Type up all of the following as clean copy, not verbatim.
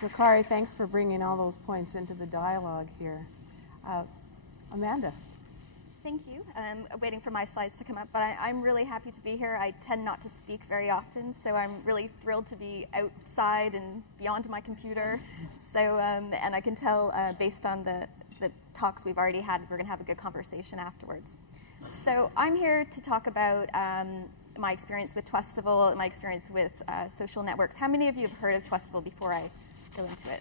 So, Kari, thanks for bringing all those points into the dialogue here. Amanda. Thank you. I'm waiting for my slides to come up, but I'm really happy to be here. I tend not to speak very often, so I'm really thrilled to be outside and beyond my computer. So, and I can tell based on the talks we've already had, we're going to have a good conversation afterwards. So I'm here to talk about my experience with Twestival, my experience with social networks. How many of you have heard of Twestival before I go into it?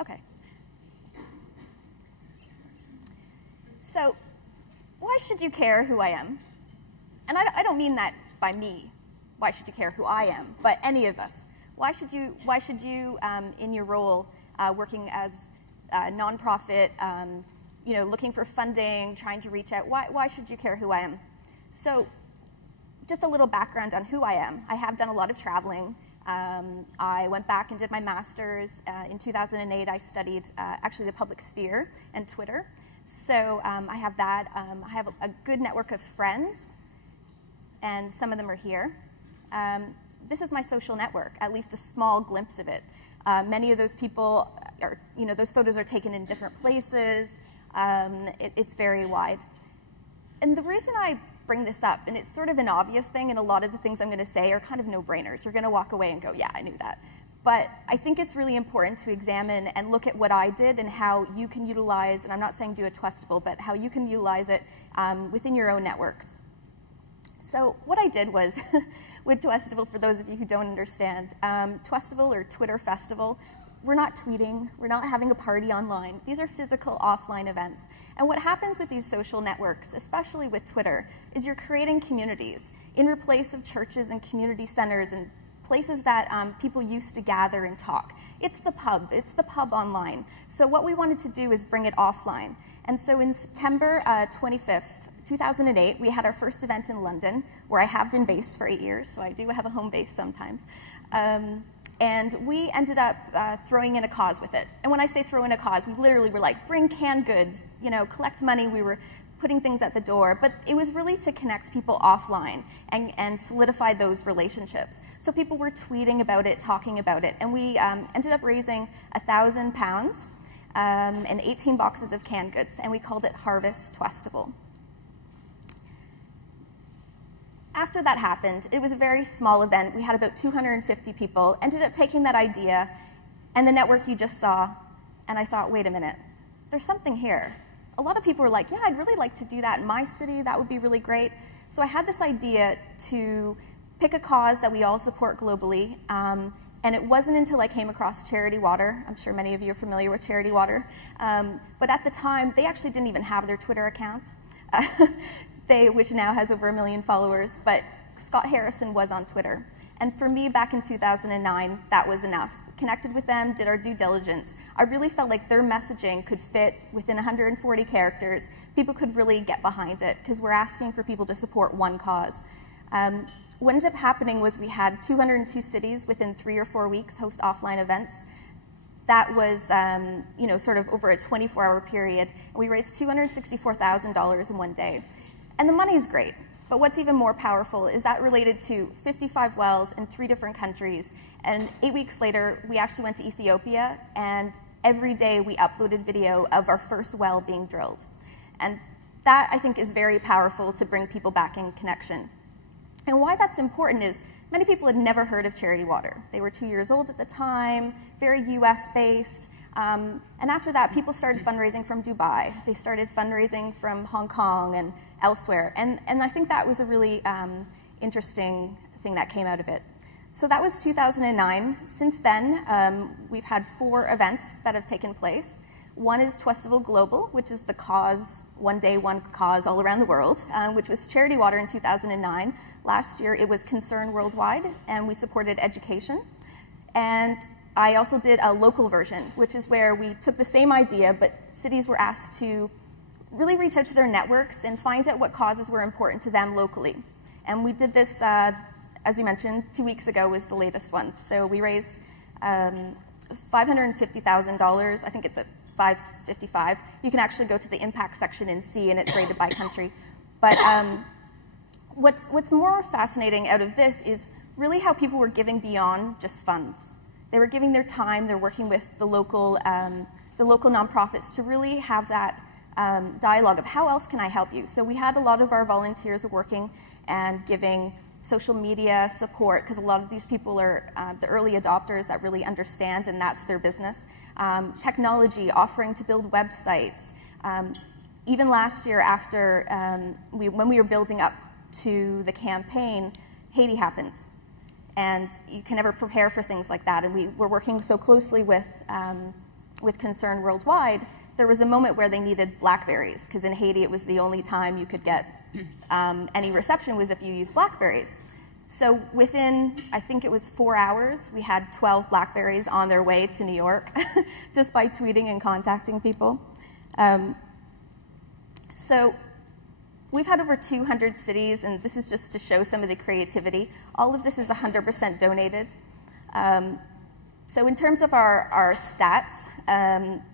Okay. So why should you care who I am? And I don't mean that by me. Why should you care who I am? But any of us. Why should you in your role working as a nonprofit, looking for funding, trying to reach out, why should you care who I am? So just a little background on who I am. I have done a lot of traveling. I went back and did my master's. In 2008, I studied actually the public sphere and Twitter. So I have that. I have a good network of friends, and some of them are here. This is my social network, at least a small glimpse of it. Many of those people are, those photos are taken in different places. It's very wide. And the reason I bring this up, and it's sort of an obvious thing, and a lot of the things I'm going to say are kind of no-brainers. You're going to walk away and go, yeah, I knew that. But I think it's really important to examine and look at what I did and how you can utilize, and I'm not saying do a Twestival, but how you can utilize it within your own networks. So what I did was, with Twestival, for those of you who don't understand, Twestival or Twitter Festival, we're not tweeting, we're not having a party online. These are physical offline events. And what happens with these social networks, especially with Twitter, is you're creating communities in replace of churches and community centers and places that people used to gather and talk. It's the pub online. So what we wanted to do is bring it offline. And so in September 25th, 2008, we had our first event in London, where I have been based for 8 years, so I do have a home base sometimes. And we ended up throwing in a cause with it. And when I say throw in a cause, we literally were like, bring canned goods, collect money. We were putting things at the door. But it was really to connect people offline and solidify those relationships. So people were tweeting about it, talking about it. And we ended up raising £1,000 and 18 boxes of canned goods. And we called it Harvest Twestival. After that happened, it was a very small event. We had about 250 people, ended up taking that idea and the network you just saw, and I thought, wait a minute, there's something here. A lot of people were like, yeah, I'd really like to do that in my city. That would be really great. So I had this idea to pick a cause that we all support globally, and it wasn't until I came across Charity Water. I'm sure many of you are familiar with Charity Water. But at the time, they actually didn't even have their Twitter account. Which now has over 1 million followers, but Scott Harrison was on Twitter. And for me, back in 2009, that was enough. Connected with them, did our due diligence. I really felt like their messaging could fit within 140 characters. People could really get behind it, because we're asking for people to support one cause. What ended up happening was we had 202 cities within 3 or 4 weeks host offline events. That was, sort of over a 24-hour period. And we raised $264,000 in one day. And the money's great, but what's even more powerful is that related to 55 wells in 3 different countries. And 8 weeks later, we actually went to Ethiopia, and every day we uploaded video of our first well being drilled. And that, I think, is very powerful to bring people back in connection. And why that's important is many people had never heard of Charity Water. They were 2 years old at the time, very US-based. And after that, people started fundraising from Dubai. They started fundraising from Hong Kong and elsewhere. And I think that was a really interesting thing that came out of it. So that was 2009. Since then, we've had 4 events that have taken place. One is Twestival Global, which is the cause, one day, one cause all around the world, which was Charity Water in 2009. Last year, it was Concern Worldwide, and we supported education. And I also did a local version, which is where we took the same idea, but cities were asked to really reach out to their networks and find out what causes were important to them locally. And we did this, as you mentioned, 2 weeks ago was the latest one. So we raised $550,000. I think it's at $555. You can actually go to the impact section and see, and it's rated by country. But what's more fascinating out of this is really how people were giving beyond just funds. They were giving their time. They're working with the local nonprofits to really have that dialogue of how else can I help you. So we had a lot of our volunteers working and giving social media support, because a lot of these people are the early adopters that really understand, and that's their business. Technology, offering to build websites. Even last year, after when we were building up to the campaign, Haiti happened. And you can never prepare for things like that. And we were working so closely with Concern Worldwide. There was a moment where they needed BlackBerries, because in Haiti it was the only time you could get any reception was if you used BlackBerries. So within, I think it was 4 hours, we had 12 BlackBerries on their way to New York just by tweeting and contacting people. So we've had over 200 cities, and this is just to show some of the creativity. All of this is 100% donated. So in terms of our stats,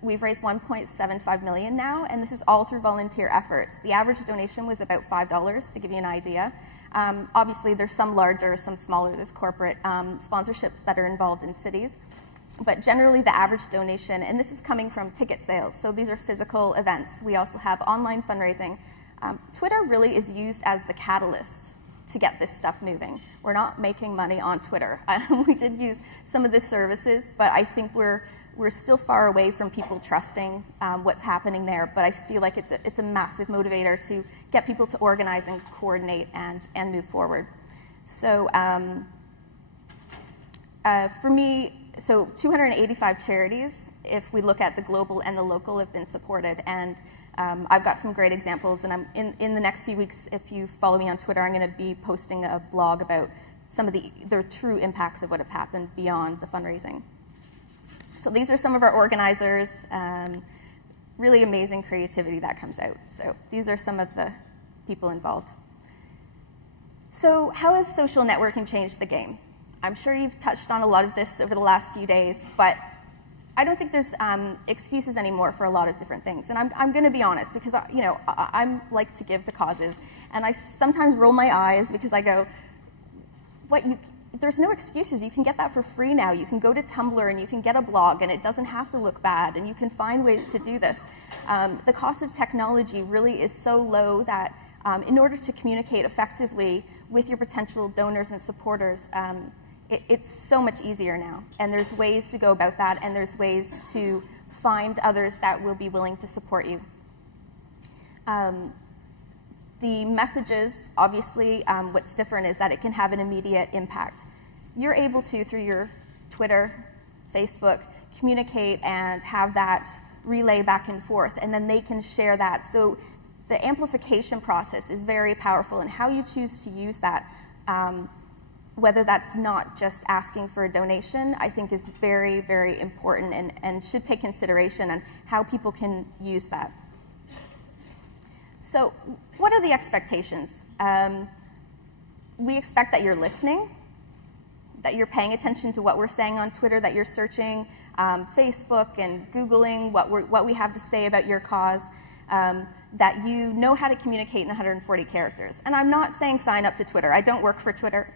we've raised $1.75 million now, and this is all through volunteer efforts. The average donation was about $5, to give you an idea. Obviously, there's some larger, some smaller. There's corporate sponsorships that are involved in cities. But generally, the average donation, and this is coming from ticket sales, so these are physical events. We also have online fundraising. Twitter really is used as the catalyst to get this stuff moving. We're not making money on Twitter. We did use some of the services, but I think we're still far away from people trusting what's happening there. But I feel like it's a massive motivator to get people to organize and coordinate and move forward. So for me, so 285 charities, if we look at the global and the local, have been supported. And I've got some great examples, and in the next few weeks, if you follow me on Twitter, I'm going to be posting a blog about some of the true impacts of what have happened beyond the fundraising. So these are some of our organizers, really amazing creativity that comes out. So these are some of the people involved. So how has social networking changed the game? I'm sure you've touched on a lot of this over the last few days, but I don't think there's excuses anymore for a lot of different things. And I'm going to be honest, because I like to give to causes, and I sometimes roll my eyes because I go, there's no excuses. You can get that for free now. You can go to Tumblr and you can get a blog, and it doesn't have to look bad, and you can find ways to do this. The cost of technology really is so low that in order to communicate effectively with your potential donors and supporters, it's so much easier now, and there's ways to go about that, and there's ways to find others that will be willing to support you. The messages, obviously, what's different is that it can have an immediate impact. You're able to, through your Twitter, Facebook, communicate and have that relay back and forth, and then they can share that. So the amplification process is very powerful, and how you choose to use that, whether that's not just asking for a donation, I think is very, very important and should take consideration on how people can use that. So what are the expectations? We expect that you're listening, that you're paying attention to what we're saying on Twitter, that you're searching Facebook and Googling what we have to say about your cause, that you know how to communicate in 140 characters. And I'm not saying sign up to Twitter. I don't work for Twitter.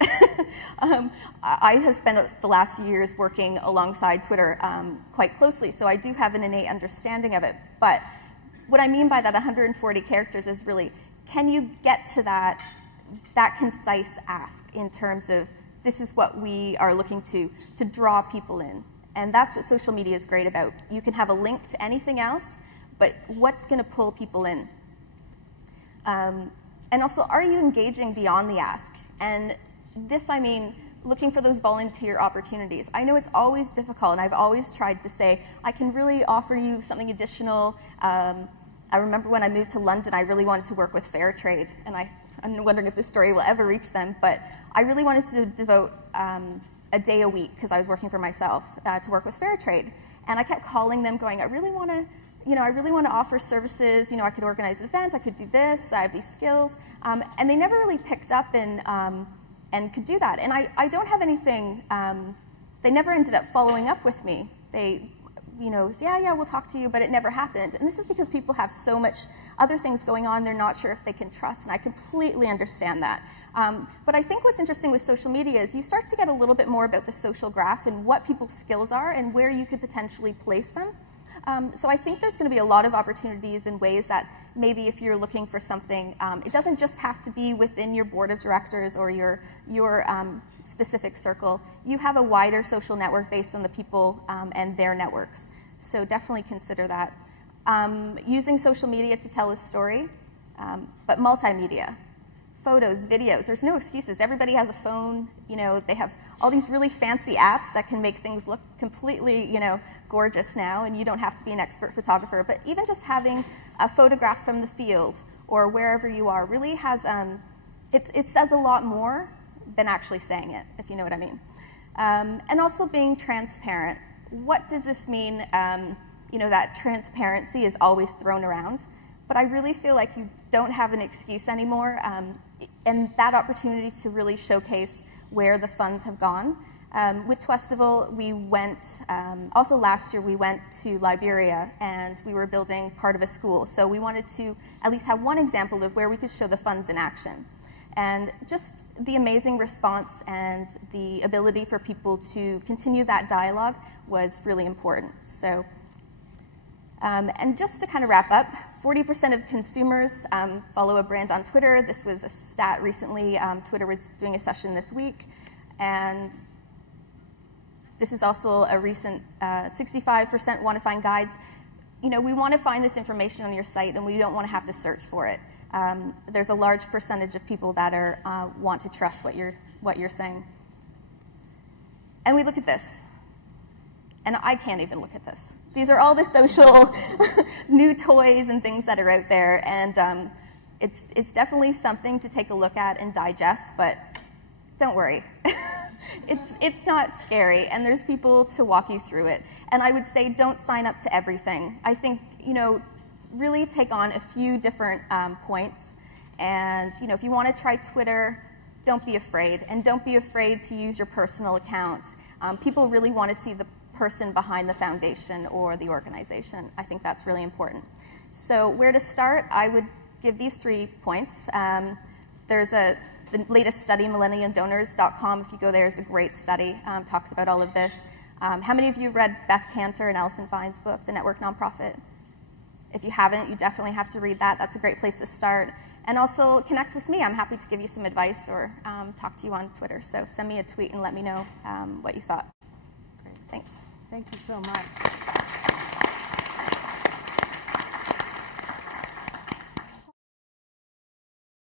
I have spent the last few years working alongside Twitter quite closely, so I do have an innate understanding of it. But what I mean by that 140 characters is really, can you get to that concise ask in terms of, this is what we are looking to draw people in. And that's what social media is great about. You can have a link to anything else, but what's going to pull people in? And also, are you engaging beyond the ask? And this, I mean, looking for those volunteer opportunities. I know it's always difficult, and I've always tried to say, I can really offer you something additional. I remember when I moved to London, I really wanted to work with Fair Trade, and I'm wondering if this story will ever reach them, but I really wanted to devote a day a week, because I was working for myself, to work with Fair Trade. And I kept calling them going, I really want to offer services, I could organize an event, I could do this, I have these skills. And they never really picked up and could do that. And I don't have anything, they never ended up following up with me. say, yeah, we'll talk to you, but it never happened. And this is because people have so much other things going on, they're not sure if they can trust, and I completely understand that. But I think what's interesting with social media is you start to get a little bit more about the social graph and what people's skills are and where you could potentially place them. So I think there's going to be a lot of opportunities in ways that maybe if you're looking for something, it doesn't just have to be within your board of directors or your specific circle. You have a wider social network based on the people and their networks. So definitely consider that. Using social media to tell a story, but multimedia. Photos, videos, there's no excuses. Everybody has a phone, they have all these really fancy apps that can make things look completely, gorgeous now, and you don't have to be an expert photographer, but even just having a photograph from the field or wherever you are really has, it says a lot more than actually saying it, if you know what I mean. And also being transparent. What does this mean? That transparency is always thrown around, but I really feel like you don't have an excuse anymore, and that opportunity to really showcase where the funds have gone. With Twestival, we went, also last year we went to Liberia and we were building part of a school. So we wanted to at least have one example of where we could show the funds in action. And just the amazing response and the ability for people to continue that dialogue was really important. So, and just to kind of wrap up, 40% of consumers follow a brand on Twitter. This was a stat recently. Twitter was doing a session this week. And this is also a recent 65% want to find guides. We want to find this information on your site, and we don't want to have to search for it. There's a large percentage of people that want to trust what you're saying. And we look at this. And I can't even look at this. These are all the social new toys and things that are out there, and it's definitely something to take a look at and digest, but don't worry. It's not scary, and there's people to walk you through it. And I would say don't sign up to everything. I think, really take on a few different points, and if you want to try Twitter, don't be afraid, and don't be afraid to use your personal account. People really want to see the person behind the foundation or the organization. I think that's really important. So where to start? I would give these 3 points. There's the latest study, millenniumdonors.com. If you go there, is a great study. Talks about all of this. How many of you have read Beth Kanter and Alison Fine's book, The Network Nonprofit? If you haven't, you definitely have to read that. That's a great place to start. And also connect with me. I'm happy to give you some advice or talk to you on Twitter. So send me a tweet and let me know what you thought. Great. Thanks. Thank you so much.